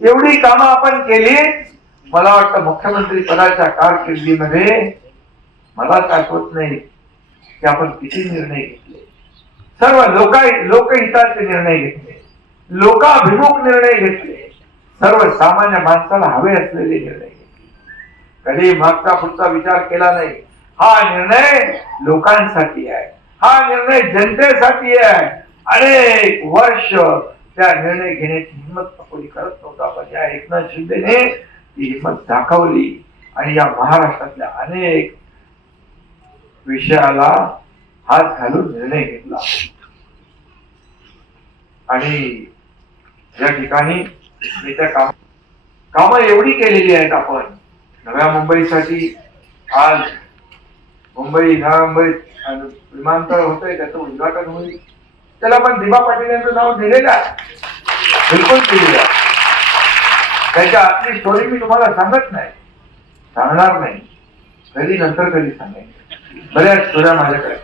एवढी कामं आपण केली मला वाटतं मुख्यमंत्री पदाच्या कारकिर्दीमध्ये मला आठवत नाही की आपण किती निर्णय घेतले. सर्व लोक लोकहिताचे निर्णय घेतले. लोकाभिमुख निर्णय घेतले. सर्व सामान्य माणसाला हवे असलेले निर्णय घेतले. कधी मागचा पुढचा विचार केला नाही. हा निर्णय लोकांसाठी आहे. हा निर्णय जनतेसाठी आहे. अनेक वर्ष त्या निर्णय घेण्याची हिंमत कोणी करत नव्हता. पण या एकनाथ शिंदेने ती हिंमत दाखवली आणि या महाराष्ट्रातल्या अनेक विषयाला हात घालून निर्णय घेतला. आणि या ठिकाणी मी त्या काम कामं एवढी केलेली आहेत आपण. नव्या मुंबईसाठी आज मुंबई नव्या मुंबईत विमानतळ होतंय त्याचं उद्घाटन होईल. त्याला पण दिबा पाटील यांचं नाव दिलेलं आहे. बिलकुल दिलेलं आहे. त्याच्या आतली स्टोरी मी तुम्हाला सांगत नाही. सांगणार नाही. कधी नंतर कधी सांगेन. बऱ्याच स्टोऱ्या माझ्याकडे.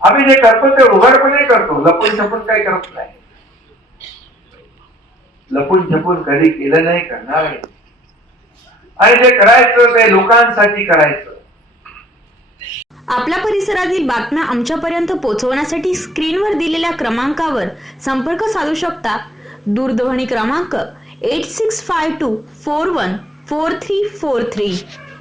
आम्ही जे करतो ते उघडपणे करतो. लपून छपून काही करत नाही. लपून छपून कधी केलं नाही करणार आहे आणि जे करायचं ते लोकांसाठी करायचं. आपल्या परिसरातील बातम्या आमच्यापर्यंत पोहोचवण्यासाठी स्क्रीनवर दिलेल्या क्रमांकावर संपर्क साधू शकता. दूरध्वनी क्रमांक eight six five two four one four three four three